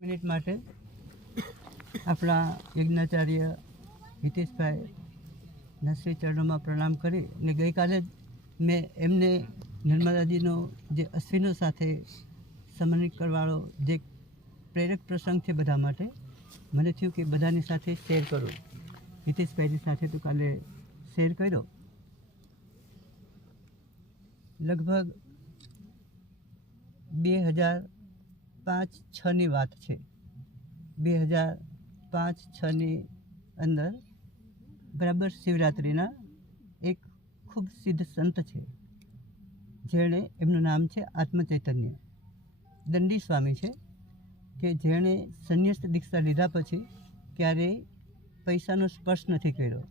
Minute માટે આપણા યજ્ઞાચાર્ય હિતેશભાઈ નશ્રી ચરણોમાં પ્રણામ કરી અને ગઈકાલે જ મેં એમને નર્મદાજીનો જે અશ્વિનો સાથે સમન્વિત કરવાળો જે પ્રેરક પ્રસંગ છે બધા માટે, મને થયું કે બધાની સાથે શેર કરું. હિતેશભાઈની સાથે તો કાલે શેર કર્યો. લગભગ 2005-06ની વાત છે. 2005-06ની અંદર બરાબર શિવરાત્રિના એક ખૂબ સિદ્ધ સંત છે, જેણે એમનું નામ છે આત્મચૈતન્ય દંડી સ્વામી છે, કે જેણે સંન્યાસ દીક્ષા લીધા પછી ક્યારેય પૈસાનો સ્પર્શ નથી કર્યો,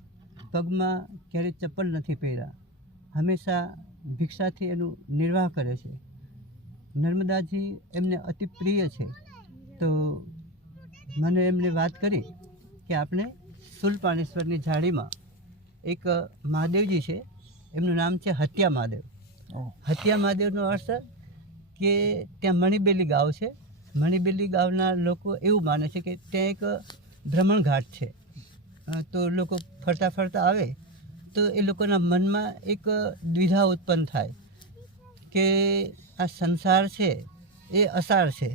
પગમાં ક્યારેય ચપ્પલ નથી પહેર્યા, હંમેશા ભિક્ષાથી એનું નિર્વાહ કરે છે. નર્મદાજી એમને અતિ પ્રિય છે, તો મને એમને વાત કરી કે આપણે શૂલપાણેશ્વરની ઝાડીમાં એક મહાદેવજી છે, એમનું નામ છે હત્યા મહાદેવ. હત્યા મહાદેવનો અર્થ કે ત્યાં મણિબેલી ગાવ છે. મણિબેલી ગાવના લોકો એવું માને છે કે ત્યાં એક ભ્રમણ ઘાટ છે, તો લોકો ફરતા ફરતા આવે તો એ લોકોના મનમાં એક દ્વિધા ઉત્પન્ન થાય કે આ સંસાર છે એ અસાર છે,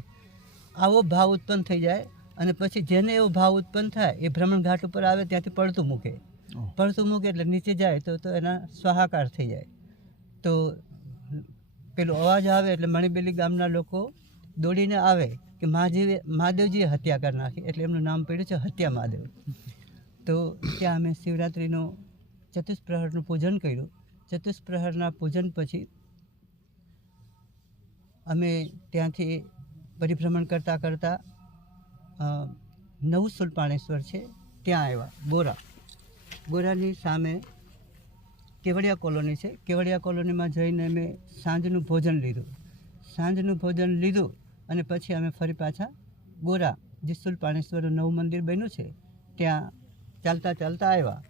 આવો ભાવ ઉત્પન્ન થઈ જાય. અને પછી જેને એવો ભાવ ઉત્પન્ન થાય એ ભ્રમણ ઘાટ ઉપર આવે, ત્યાંથી પડતું મૂકે એટલે નીચે જાય તો એના સ્વાહાકાર થઈ જાય. તો પેલો અવાજ આવે એટલે મણિબેલી ગામના લોકો દોડીને આવે કે મહાદેવજીએ હત્યા કરી નાખી, એટલે એમનું નામ પડ્યું છે હત્યા મહાદેવ. તો ત્યાં અમે શિવરાત્રિનું ચતુષ્પ્રહરનું પૂજન કર્યું. ચતુષ્પ્રહરના પૂજન પછી અમે ત્યાંથી પરિભ્રમણ કરતાં કરતાં નવું શૂલપાણેશ્વર છે ત્યાં આવ્યા. ગોરાની સામે કેવડિયા કોલોની છે. કેવડિયા કોલોનીમાં જઈને અમે સાંજનું ભોજન લીધું અને પછી અમે ફરી પાછા ગોરા, જે શૂલપાણેશ્વરનું નવું મંદિર બન્યું છે, ત્યાં ચાલતા આવ્યા.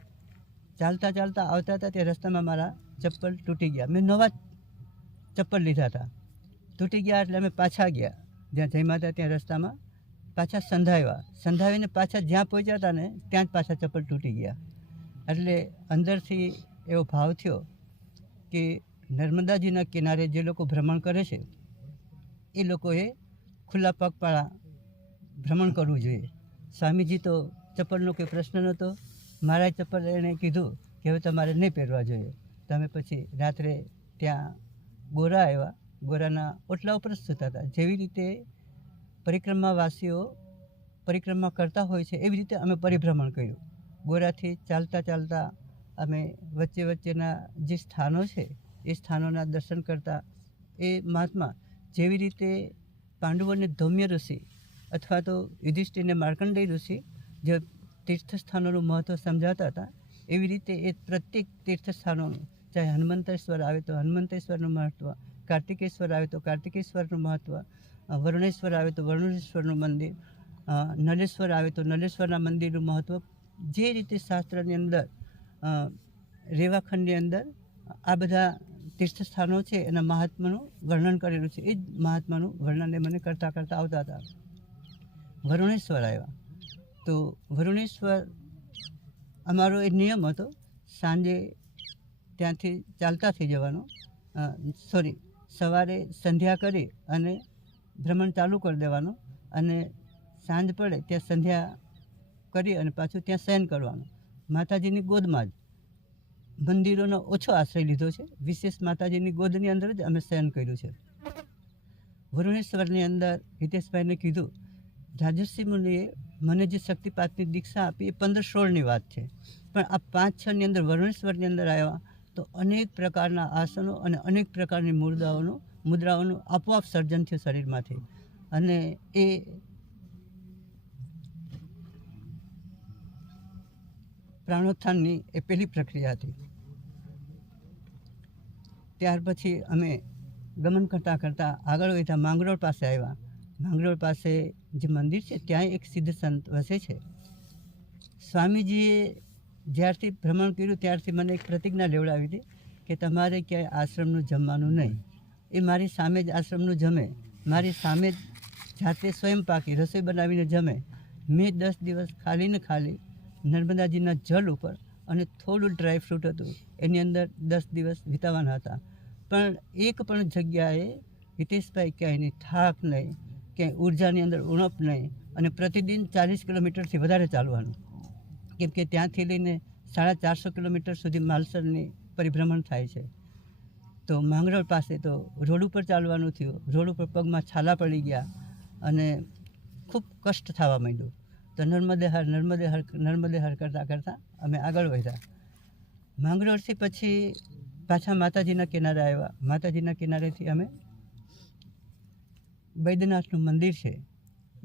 ચાલતા આવતા હતા તે રસ્તામાં મારા ચપ્પલ તૂટી ગયા. મેં નવા ચપ્પલ લીધા હતા, તૂટી ગયા એટલે અમે પાછા ગયા. જ્યાં જઈ માતા ત્યાં રસ્તામાં પાછા સંધાવીને પાછા જ્યાં પહોંચ્યા હતા ને ત્યાં જ પાછા ચપ્પલ તૂટી ગયા. એટલે અંદરથી એવો ભાવ થયો કે નર્મદાજીના કિનારે જે લોકો ભ્રમણ કરે છે એ લોકોએ ખુલ્લા પગપાળા ભ્રમણ કરવું જોઈએ. સ્વામીજી તો ચપ્પલનો કોઈ પ્રશ્ન નહોતો. મારા ચપ્પલ એણે કીધું કે હવે તમારે નહીં પહેરવા જોઈએ. તમે પછી રાત્રે ત્યાં ગોરા આવ્યા. ગોરાના ઓટલા ઉપર જ સૂતા હતા. જેવી રીતે પરિક્રમાવાસીઓ પરિક્રમા કરતા હોય છે એવી રીતે અમે પરિભ્રમણ કર્યું. ગોરાથી ચાલતા અમે વચ્ચેના જે સ્થાનો છે એ સ્થાનોના દર્શન કરતા એ મહાત્મા જેવી રીતે પાંડવોને ધૌમ્ય ઋષિ અથવા તો યુધિષ્ઠિરને માર્કંડેય ઋષિ જે તીર્થસ્થાનોનું મહત્ત્વ સમજાવતા હતા, એવી રીતે એ પ્રત્યેક તીર્થસ્થાનોનું, ચાહે હનુમંતેશ્વર આવે તો હનુમંતેશ્વરનું મહત્ત્વ, કાર્તિકેશ્વર આવે તો કાર્તિકેશ્વરનું મહત્ત્વ, વરુણેશ્વર આવે તો વરુણેશ્વરનું મંદિર, નલેશ્વર આવે તો નલેશ્વરના મંદિરનું મહત્ત્વ, જે રીતે શાસ્ત્રની અંદર રેવાખંડની અંદર આ બધા તીર્થસ્થાનો છે એના મહાત્માનું વર્ણન કરેલું છે. એ જ મહાત્માનું વર્ણન મને કરતાં આવતા હતા. વરુણેશ્વર આવ્યા તો વરુણેશ્વર અમારો એક નિયમ હતો, સાંજે ત્યાંથી ચાલતા થઈ જવાનો, સવારે સંધ્યા કરી અને ભ્રમણ ચાલુ કરી દેવાનું, અને સાંજ પડે ત્યાં સંધ્યા કરી અને પાછું ત્યાં શયન કરવાનું. માતાજીની ગોદમાં જ મંદિરોનો ઓછો આશ્રય લીધો છે, વિશેષ માતાજીની ગોદની અંદર જ અમે શયન કર્યું છે. વરુણેશ્વરની અંદર હિતેશભાઈને કીધું, રાજર્ષિ મુનિએ મને જે શક્તિપાતની દીક્ષા આપી એ 15-16ની વાત છે, પણ આ 5-6ની અંદર વરુણેશ્વરની અંદર આવ્યા તો અનેક પ્રકારના આસનો અને અનેક પ્રકારની મુદ્રાઓનું આપોઆપ સર્જન થયું શરીરમાંથી. અને એ પ્રાણોત્થાનની એ પહેલી પ્રક્રિયા હતી. ત્યાર પછી અમે ગમન કરતાં આગળ વધ્યા, માંગરોળ પાસે આવ્યા. માંગરોળ પાસે જે મંદિર છે ત્યાં એક સિદ્ધ સંત વસે છે. સ્વામીજીએ જ્યારથી ભ્રમણ કર્યું ત્યારથી મને એક પ્રતિજ્ઞા લેવડાવી હતી કે તમારે ક્યાંય આશ્રમનું જમવાનું નહીં. એ મારી સામે જ આશ્રમનું જમે, મારી સામે જ જાતે સ્વયં પાકી રસોઈ બનાવીને જમે. મેં 10 દિવસ ખાલી ને ખાલી નર્મદાજીના જળ ઉપર અને થોડું ડ્રાય ફ્રૂટ હતું એની અંદર 10 દિવસ વિતાવવાના હતા. પણ એક પણ જગ્યાએ હિતેશભાઈ ક્યાંય નહીં, થાક નહીં, ક્યાંય ઉર્જાની અંદર ઉણપ નહીં. અને પ્રતિદિન 40 કિલોમીટરથી વધારે ચાલવાનું, કેમ કે ત્યાંથી લઈને 450 કિલોમીટર સુધી માલસરની પરિભ્રમણ થાય છે. તો માંગરોળ પાસે તો રોડ ઉપર ચાલવાનું થયું. રોડ ઉપર પગમાં છાલા પડી ગયા અને ખૂબ કષ્ટ થવા માંડ્યું. તો નર્મદે હર કરતાં કરતાં અમે આગળ વધ્યા. માંગરોળથી પછી પાછા માતાજીના કિનારે આવ્યા. માતાજીના કિનારેથી અમે વૈદ્યનાથનું મંદિર છે,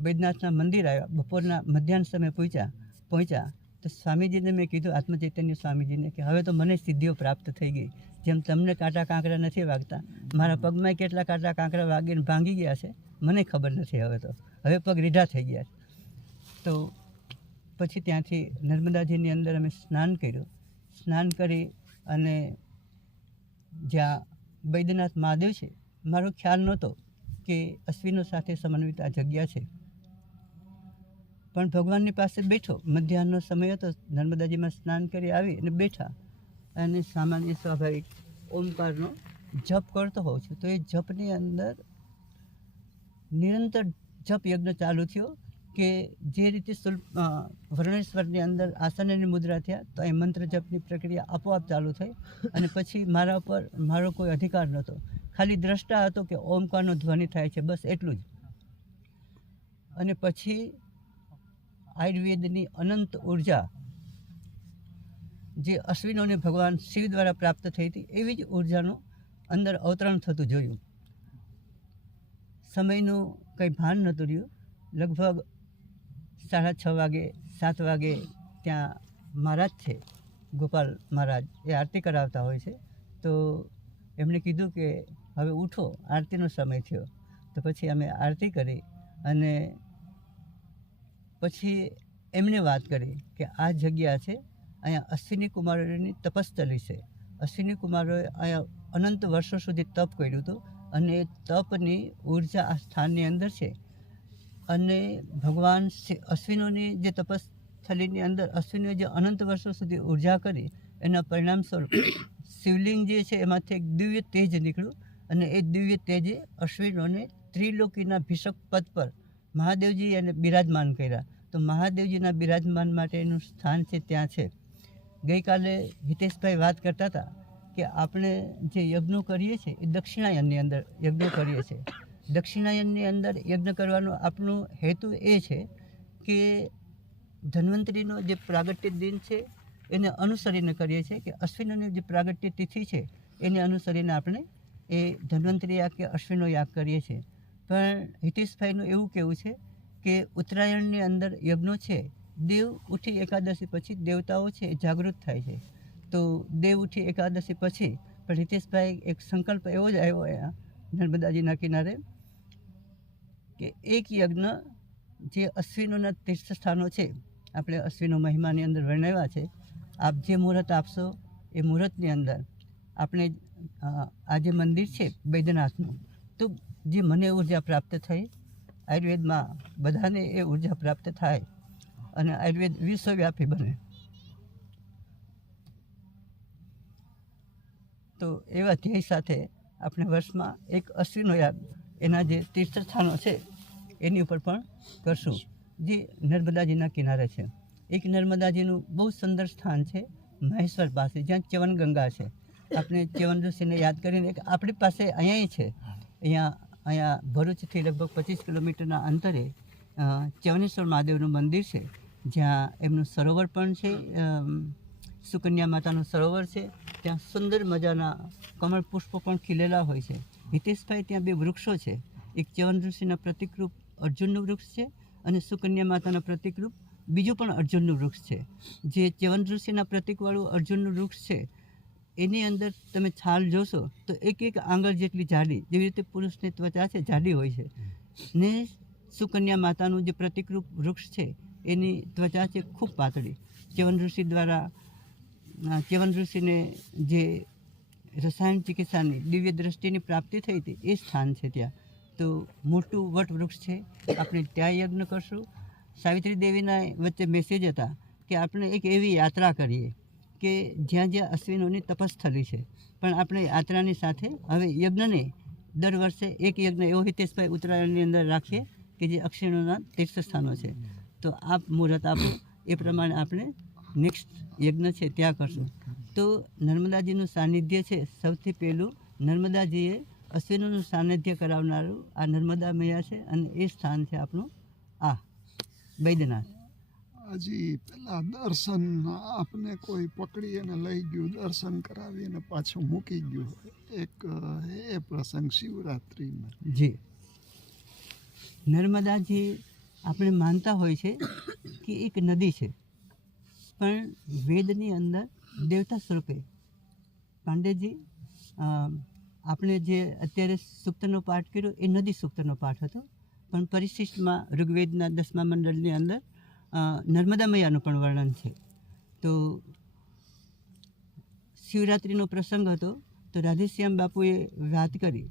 વૈદ્યનાથના મંદિર આવ્યા. બપોરના મધ્યાહન સમયે પહોંચ્યા તો સ્વામીજીને મેં કીધું, આત્મચૈતન્ય સ્વામીજીને, કે હવે તો મને સિદ્ધિઓ પ્રાપ્ત થઈ ગઈ. જેમ તમને કાંટા કાંકરા નથી વાગતા, મારા પગમાં કેટલા કાંટા કાંકરા વાગીને ભાંગી ગયા છે મને ખબર નથી. હવે પગ રીઢા થઈ ગયા. તો પછી ત્યાંથી નર્મદાજીની અંદર અમે સ્નાન કર્યું. સ્નાન કરી અને જ્યાં વૈદ્યનાથ મહાદેવ છે, મારો ખ્યાલ નહોતો કે અશ્વિનો સાથે સમન્વિત આ જગ્યા છે. પણ ભગવાનની પાસે બેઠો, મધ્યાહનનો સમય હતો, નર્મદાજીમાં સ્નાન કરી આવી અને બેઠા અને સામાન્ય સ્વાભાવિક ઓમકારનો જપ કરતો હોઉં છું. તો એ જપની અંદર નિરંતર જપ યજ્ઞ ચાલુ થયો કે જે રીતે વર્ણેશ્વરની અંદર આસનની મુદ્રા થયા તો એ મંત્ર જપની પ્રક્રિયા આપોઆપ ચાલુ થઈ. અને પછી મારા ઉપર મારો કોઈ અધિકાર નહોતો, ખાલી દ્રષ્ટા હતો કે ઓમકારનો ધ્વનિ થાય છે, બસ એટલું જ. અને પછી આયુર્વેદની અનંત ઉર્જા જે અશ્વિનોને ભગવાન શિવ દ્વારા પ્રાપ્ત થઈ હતી, એવી જ ઉર્જાનું અંદર અવતરણ થતું જોયું. સમયનું કંઈ ભાન નહોતું રહ્યું. લગભગ 6:30 વાગે 7 વાગે ત્યાં મહારાજ છે, ગોપાલ મહારાજ, એ આરતી કરાવતા હોય છે. તો એમણે કીધું કે હવે ઉઠો, આરતીનો સમય થયો. તો પછી અમે આરતી કરી અને પછી એમણે વાત કરી કે આ જગ્યા છે, અહીંયા અશ્વિની કુમારોની તપસ્થલી છે. અશ્વિની કુમારોએ અહીંયા અનંત વર્ષો સુધી તપ કર્યું હતું અને એ તપની ઉર્જા આ સ્થાનની અંદર છે. અને ભગવાન અશ્વિનોની જે તપસ્થલીની અંદર અશ્વિનોએ જે અનંત વર્ષો સુધી ઉર્જા કરી, એના પરિણામ સ્વરૂપ શિવલિંગ જે છે એમાંથી એક દિવ્ય તેજ નીકળ્યું અને એ દિવ્ય તેજે અશ્વિનોને ત્રિલોકીના ભીષક પદ પર મહાદેવજી એને બિરાજમાન કર્યા. તો મહાદેવજીના બિરાજમાન માટેનું સ્થાન છે ત્યાં છે. ગઈકાલે હિતેશભાઈ વાત કરતા હતા કે આપણે જે યજ્ઞો કરીએ છીએ એ દક્ષિણાયનની અંદર યજ્ઞો કરીએ છીએ. દક્ષિણાયનની અંદર યજ્ઞ કરવાનો આપણો હેતુ એ છે કે ધન્વંતરીનો જે પ્રાગટ્ય દિન છે એને અનુસરીને કરીએ છીએ, કે અશ્વિનોની જે પ્રાગટ્ય તિથિ છે એને અનુસરીને આપણે એ ધન્વંતરી યાગ કે અશ્વિનો યાગ કરીએ છીએ. પણ હિતેશભાઈનું એવું કહેવું છે કે ઉત્તરાયણની અંદર યજ્ઞો છે, દેવ ઉઠી એકાદશી પછી દેવતાઓ છે એ જાગૃત થાય છે. તો દેવ ઉઠી એકાદશી પછી પણ હિતેશભાઈ એક સંકલ્પ એવો જ આવ્યો અહીંયા નર્મદાજીના કિનારે કે એક યજ્ઞ જે અશ્વિનોના તીર્થસ્થાનો છે, આપણે અશ્વિનો મહિમાની અંદર વર્ણવ્યા છે, આપ જે મુહૂર્ત આપશો એ મુહૂર્તની અંદર આપણે આ જે મંદિર છે વૈદ્યનાથનું, તો જે મને ઉર્જા પ્રાપ્ત થઈ, આયુર્વેદમાં બધાને એ ઉર્જા પ્રાપ્ત થાય અને આયુર્વેદ વિશ્વવ્યાપી બને. તો એવા ધ્યેય સાથે આપણે વર્ષમાં એક અશ્વિનો યાગ એના જે તીર્થસ્થાનો છે એની ઉપર પણ કરશું, જે નર્મદાજીના કિનારે છે. એક નર્મદાજીનું બહુ સુંદર સ્થાન છે મહેશ્વર પાસે, જ્યાં ચ્યવનગંગા છે. આપણે ચ્યવન ઋષિને યાદ કરીને એક આપણી પાસે અહીંયા છે, અહીંયા ભરૂચથી લગભગ 25 કિલોમીટરના અંતરે ચ્યવનેશ્વર મહાદેવનું મંદિર છે, જ્યાં એમનું સરોવર પણ છે, સુકન્યા માતાનું સરોવર છે. ત્યાં સુંદર મજાના કમળ પુષ્પો પણ ખીલેલા હોય છે. હિતેશભાઈ ત્યાં 2 વૃક્ષો છે, એક ચ્યવન ઋષિના પ્રતિકરૂપ અર્જુનનું વૃક્ષ છે અને સુકન્યા માતાના પ્રતિકરૂપ બીજું પણ અર્જુનનું વૃક્ષ છે. જે ચ્યવન ઋષિના પ્રતિકવાળું અર્જુનનું વૃક્ષ છે એની અંદર તમે છાલ જોશો તો એક આંગળ જેટલી જાડી, જેવી રીતે પુરુષની ત્વચા છે જાડી હોય છે, ને સુકન્યા માતાનું જે પ્રતિકરૂપ વૃક્ષ છે એની ત્વચા છે ખૂબ પાતળી. ચ્યવન ઋષિ દ્વારા ચ્યવન ઋષિને જે રસાયણ ચિકિત્સાની દિવ્ય દ્રષ્ટિની પ્રાપ્તિ થઈ હતી એ સ્થાન છે ત્યાં. તો મોટું વટવૃક્ષ છે, આપણે ત્યાં યજ્ઞ કરશું. સાવિત્રી દેવીના વચ્ચે મેસેજ હતા કે આપણે એક એવી યાત્રા કરીએ કે જ્યાં જ્યાં અશ્વિનોની તપસ્થલી છે, પણ આપણે યાત્રાની સાથે હવે યજ્ઞને દર વર્ષે એક યજ્ઞ એવો હિતેશભાઈ ઉત્તરાયણની અંદર રાખીએ કે જે અશ્વિનોના તીર્થસ્થાનો છે. તો આપ મુહૂર્ત આપો, એ પ્રમાણે આપણે નેક્સ્ટ યજ્ઞ છે ત્યાં કરશું. તો નર્મદાજીનું સાનિધ્ય છે. સૌથી પહેલું નર્મદાજીએ અશ્વિનોનું સાનિધ્ય કરાવનારું આ નર્મદા મૈયા છે, અને એ સ્થાન છે આપણું આ વૈદ્યનાથ. હજી પેલા દર્શન આપને કોઈ પકડી અને લઈ ગયું, દર્શન કરાવી અને પાછું મૂકી ગયું, એક એ પ્રસંગ શિવરાત્રિમાં. જી, નર્મદાજી આપણે માનતા હોય છે કે એક નદી છે, પણ વેદની અંદર દેવતા સ્વરૂપે પાંડેજી આપણે જે અત્યારે સૂક્તનો પાઠ કર્યો એ નદી સૂક્તનો પાઠ હતો, પણ પરિશિષ્ટમાં ઋગ્વેદના 10મા મંડળની અંદર નર્મદા મૈયાનું પણ વર્ણન છે. તો શિવરાત્રિનો પ્રસંગ હતો, તો રાધેશ્યામ બાપુએ વાત કરી.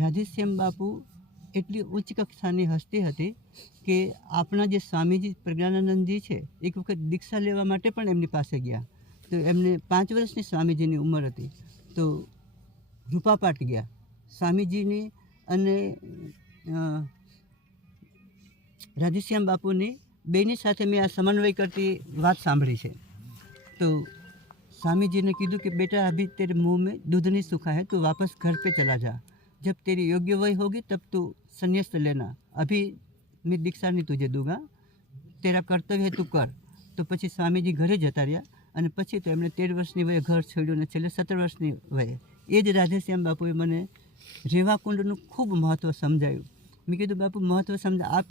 રાધેશ્યામ બાપુ એટલી ઉચ્ચ કક્ષાની હસ્તી હતી કે આપણા જે સ્વામીજી પ્રજ્ઞાનાનંદજી છે, એક વખત દીક્ષા લેવા માટે પણ એમની પાસે ગયા. તો એમને 5 વર્ષની સ્વામીજીની ઉંમર હતી. તો રૂપાપાટ ગયા સ્વામીજીની અને રાધેશ્યામ બાપુની બેની સાથે મેં આ સમન્વય કરતી વાત સાંભળી છે. તો स्वामी ने कीधु कि बेटा अभी तेरे मुंह में दूध नहीं सूखा है, तो वापस घर पे चला जा. जब तेरी योग्य वय होगी तब तू संन्यास लेना. अभी मैं दीक्षा नहीं तुझे दूंगा, तेरा कर्तव्य है तू कर. तो પછી સ્વામીજી ઘરે જતા રહ્યા, અને પછી તો એમણે 13 વર્ષની વયે ઘર છોડ્યું અને છેલ્લે 17 વર્ષની વયે. એ જ રાધેશ્યામ બાપુએ મને રેવાકુંડનું ખૂબ મહત્ત્વ સમજાયું. મેં કીધું બાપુ મહત્ત્વ સમજા, આપ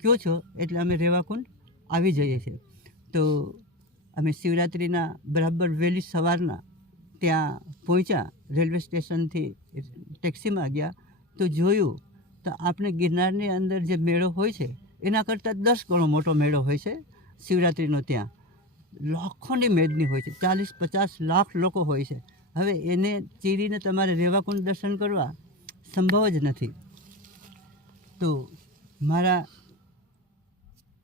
કયો છો એટલે અમે રેવાકુંડ આવી જઈએ છીએ. તો અમે શિવરાત્રિના બરાબર વહેલી સવારના ત્યાં પહોંચ્યા. રેલવે સ્ટેશનથી ટેક્સીમાં ગયા તો જોયું તો આપણે ગિરનારની અંદર જે મેળો હોય છે એના કરતાં 10 ગણો મોટો મેળો હોય છે શિવરાત્રિનો. ત્યાં લાખોની મેદની હોય છે, 40-50 લાખ લોકો હોય છે. હવે એને ચીરીને તમારે રેવાકુંડ દર્શન કરવા સંભવ જ નથી. તો મારા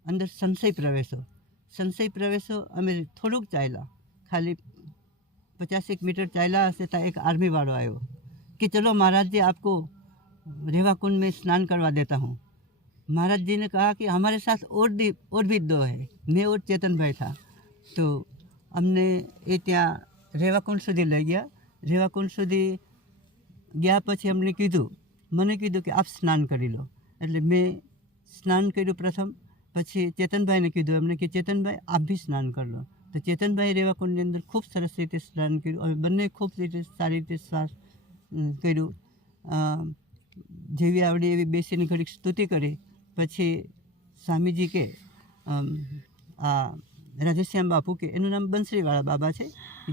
અંદર સંશય પ્રવેશો. અમે થોડુંક ચાલ્યા, ખાલી 50 मीटर ચાલ્યા હશે ત્યાં એક આર્મીવાળો આવ્યો कि चलो महाराज जी आपको रेवाकुंड में स्नान करवा देता हूँ. महाराज जी ने कहा कि हमारे साथ और भी 2 है, मैं और चेतन भाई था. तो हमने ये ત્યાં રેવાકુંડ સુધી લઈ ગયા. રેવાકુંડ સુધી ગયા પછી મને કીધું કે આપ સ્નાન કરી લો. એટલે મેં સ્નાન કર્યું પ્રથમ. પછી ચેતનભાઈને કીધું એમને કે ચેતનભાઈ આપ બી સ્નાન કરી લો. તો ચેતનભાઈ રેવાકુંડની અંદર ખૂબ સરસ રીતે સ્નાન કર્યું. અમે બંને ખૂબ સારી રીતે શ્વાસ કર્યું. જેવી આવડી એવી બેસીને ઘડીક સ્તુતિ કરી. પછી સ્વામીજી કે આ રાધેશ્યામ બાપુ કે એનું નામ બંસરીવાળા બાબા છે,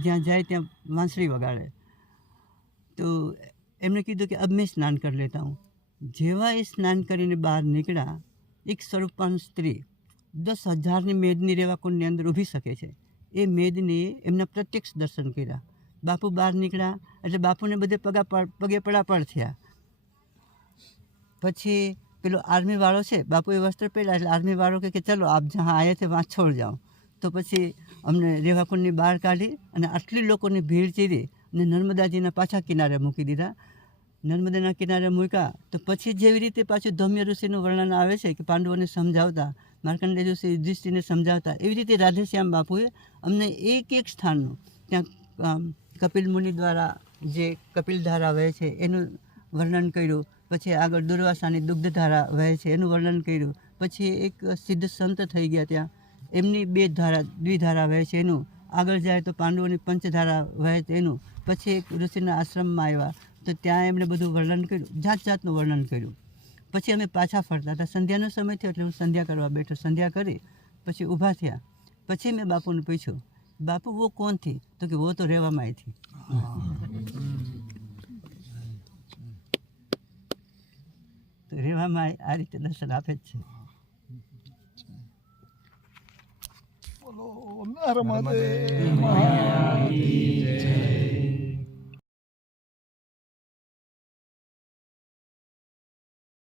જ્યાં જાય ત્યાં વાંસળી વગાડે. તો એમણે કીધું કે અબ મેં સ્નાન કરી લેતા હું. જેવા એ સ્નાન કરીને બહાર નીકળ્યા, એક સ્વરૂપાન સ્ત્રી 10,000ની મેદની રેવાકુંડની અંદર ઊભી શકે છે. એ મેદનીએ એમના પ્રત્યક્ષ દર્શન કર્યા. બાપુ બહાર નીકળ્યા એટલે બાપુને બધે પગે પડાપડ થયા. પછી પેલો આર્મીવાળો છે, બાપુએ વસ્ત્ર પહેર્યા એટલે આર્મીવાળો કે ચલો આપ જ્યાં આયે થે વહાં છોડ જાઓ. તો પછી અમને રેવાકુંડની બહાર કાઢી અને આટલી લોકોની ભીડ ચીરી અને નર્મદાજીના પાછા કિનારે મૂકી દીધા. નર્મદાના કિનારે મૂક્યા તો પછી જેવી રીતે પાછું ધૌમ્ય ઋષિનું વર્ણન આવે છે કે પાંડવોને સમજાવતા, માર્કંડેય ઋષિ યુધિષ્ઠિરને સમજાવતા, એવી રીતે રાધેશ્યામ બાપુએ અમને એક સ્થાનનું, ત્યાં કપિલ મુનિ દ્વારા જે કપિલધારા વહે છે એનું વર્ણન કર્યું. પછી આગળ દુર્વાસાની દુગ્ધધારા વહે છે એનું વર્ણન કર્યું. પછી એક સિદ્ધ સંત થઈ ગયા, ત્યાં એમની 2 દ્વિધારા વહે છે એનું. આગળ જાય તો પાંડવોની પંચધારા વહે છે એનું. પછી એક ઋષિના આશ્રમમાં આવ્યા તો ત્યાં એમણે બધું વર્ણન કર્યું, જાતનું વર્ણન કર્યું. પછી અમે પાછા ફરતા હતા. સંધ્યાનો સમય થયો એટલે હું સંધ્યા કરવા બેઠો. સંધ્યા કરી પછી ઊભા થયા. પછી મેં બાપુને પૂછ્યું, બાપુ વો કોણ થી? તો કે વો તો રેવામાં થી. તો રેવામાં આ રીતે દર્શન આપે જ છે. બોલો નર્મદે મહારાજ કી જય.